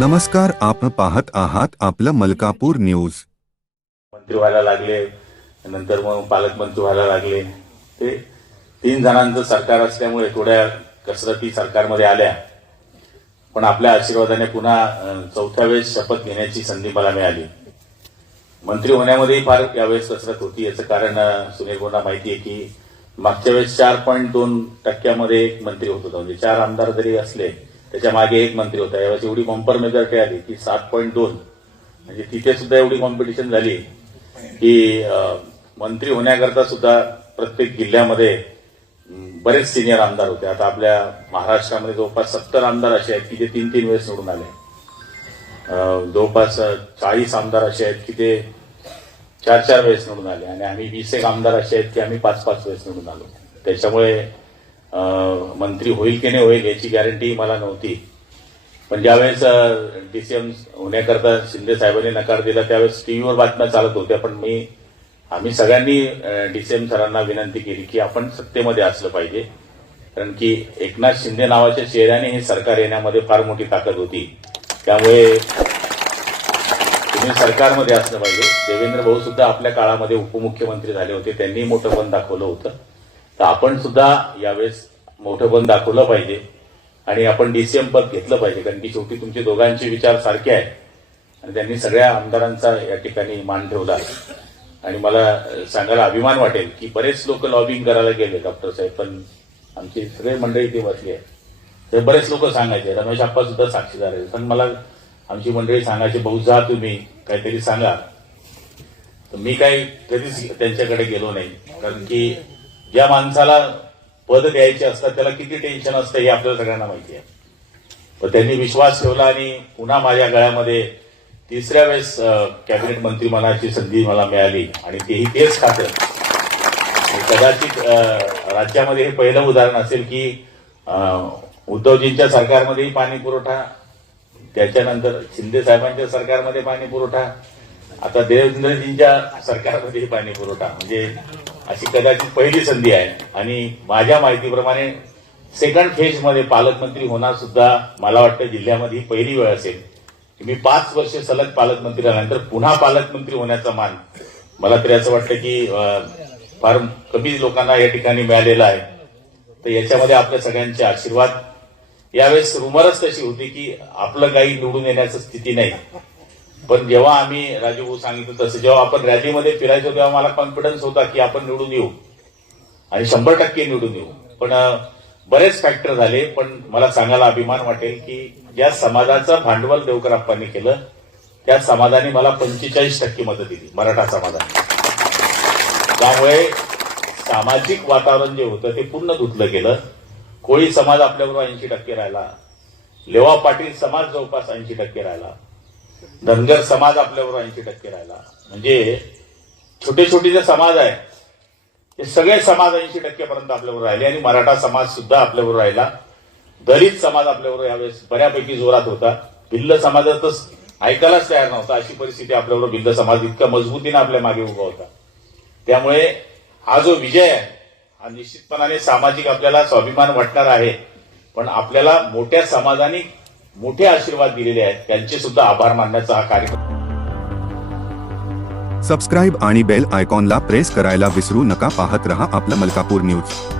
नमस्कार आपण पाहत आहात आपलं मलकापूर न्यूज मंत्री व्हायला लागले नंतर मग पालकमंत्री व्हायला लागले ते तीन जणांचं सरकार असल्यामुळे थोड्या कसरती सरकारमध्ये आल्या पण आपल्या आशीर्वादाने पुन्हा चौथ्या वेळेस शपथ घेण्याची संधी मला मिळाली मंत्री होण्यामध्येही फार यावेळेस कसरत होती याचं कारण सुनील माहिती आहे की मागच्या वेळेस चार पॉईंट दोन टक्क्यामध्ये एक मंत्री होत होता म्हणजे चार आमदार जरी असले त्याच्या मागे एक मंत्री होता यावेळेस एवढी बंपर मेजॉरिटी आली की सात पॉईंट दोन म्हणजे तिथे सुद्धा एवढी कॉम्पिटिशन झाली की मंत्री होण्याकरता सुद्धा प्रत्येक जिल्ह्यामध्ये बरेच सिनियर आमदार होते आता आपल्या महाराष्ट्रामध्ये जवळपास सत्तर आमदार असे आहेत की ते तीन तीन वेळेस निवडून आले जवळपास चाळीस आमदार असे आहेत की ते चार चार वेळेस निवडून आले आणि आम्ही वीस एक आमदार असे आहेत की आम्ही पाच पाच वेळेस निवडून आलो त्याच्यामुळे मंत्री होईल की नाही होईल याची गॅरंटी मला नव्हती पण ज्यावेळेस एम होण्याकरता शिंदे साहेबांनी नकार दिला त्यावेळेस टीव्हीवर बातम्या चालत होत्या पण मी आम्ही सगळ्यांनी एम सरांना विनंती केली की आपण सत्तेमध्ये असलं पाहिजे कारण की एकनाथ शिंदे नावाच्या चेहऱ्याने हे सरकार येण्यामध्ये फार मोठी ताकद होती त्यामुळे तुम्ही सरकारमध्ये असलं पाहिजे देवेंद्र भाऊ सुद्धा आपल्या काळामध्ये उपमुख्यमंत्री झाले होते त्यांनी मोठं पण दाखवलं होतं तर आपण सुद्धा यावेळेस मोठं बंद दाखवलं पाहिजे आणि आपण डीसीएम पद घेतलं पाहिजे कारण की शेवटी तुमचे दोघांचे विचार सारखे आहेत आणि त्यांनी सगळ्या आमदारांचा या ठिकाणी मान ठेवला आणि मला सांगायला अभिमान वाटेल की बरेच लोक लॉबिंग करायला गेले डॉक्टर साहेब पण आमची सगळे मंडळी ते बसली आहे तर बरेच लोक सांगायचे रमेश आप्पा सुद्धा साक्षीदार आहेत पण मला आमची मंडळी सांगायची बहुत जा तुम्ही काहीतरी सांगा तर मी काही कधीच त्यांच्याकडे गेलो नाही कारण की ज्या माणसाला पद द्यायचे असतात त्याला किती टेन्शन असतं हे आपल्याला सगळ्यांना माहिती आहे पण त्यांनी विश्वास ठेवला आणि पुन्हा माझ्या गळ्यामध्ये तिसऱ्या वेळेस कॅबिनेट मंत्री मनाची संधी मला मिळाली आणि तेही तेच खातं कदाचित राज्यामध्ये हे पहिलं उदाहरण असेल की उद्धवजींच्या सरकारमध्येही पाणी पुरवठा त्याच्यानंतर शिंदे साहेबांच्या सरकारमध्ये पाणी पुरवठा आता देवेंद्रजींच्या सरकारमध्येही पाणी पुरवठा म्हणजे अशी कदाचित पहिली संधी आहे आणि माझ्या माहितीप्रमाणे सेकंड फेजमध्ये पालकमंत्री होणार सुद्धा मला वाटतं जिल्ह्यामध्ये ही पहिली वेळ असेल मी पाच वर्ष सलग पालकमंत्री झाल्यानंतर पुन्हा पालकमंत्री होण्याचा मान मला तरी असं वाटतं की फार कमी लोकांना या ठिकाणी मिळालेला आहे तर याच्यामध्ये आपल्या सगळ्यांचे आशीर्वाद यावेळेस रुमरच तशी होती की आपलं काही निवडून येण्याची स्थिती नाही पण जेव्हा आम्ही राजूभाऊ सांगितलं तसं जेव्हा आपण रॅलीमध्ये फिरायचो तेव्हा मला कॉन्फिडन्स होता की आपण निवडून येऊ आणि शंभर टक्के निवडून येऊ पण बरेच फॅक्टर झाले पण मला सांगायला अभिमान वाटेल की ज्या समाजाचं भांडवल देवकरप्पांनी केलं त्या समाजाने मला पंचेचाळीस टक्के मदत दिली मराठा समाजाने त्यामुळे सामाजिक वातावरण जे होतं ते पूर्ण धुतलं गेलं कोळी समाज आपल्याबरोबर ऐंशी टक्के राहिला लेवा पाटील समाज जवळपास ऐंशी टक्के राहिला धनगर समाज आपल्यावर ऐंशी टक्के राहिला म्हणजे छोटे छोटे जे समाज आहे ते सगळे समाज ऐंशी टक्केपर्यंत आपल्यावर राहिले आणि मराठा समाज सुद्धा आपल्यावर राहिला दलित समाज आपल्यावर यावेळेस बऱ्यापैकी जोरात होता भिल्ल समाजातच ऐकायलाच तयार नव्हता अशी परिस्थिती आपल्यावर भिल्ल समाज इतका मजबूतीनं आपल्या मागे उभा होता त्यामुळे हा जो विजय आहे हा निश्चितपणाने सामाजिक आपल्याला स्वाभिमान वाटणार आहे पण आपल्याला मोठ्या समाजाने मोठे आशीर्वाद दिलेले आहेत त्यांचे सुद्धा आभार मानण्याचा हा कार्यक्रम सबस्क्राईब आणि बेल आयकॉनला प्रेस करायला विसरू नका पाहत रहा आपलं मलकापूर न्यूज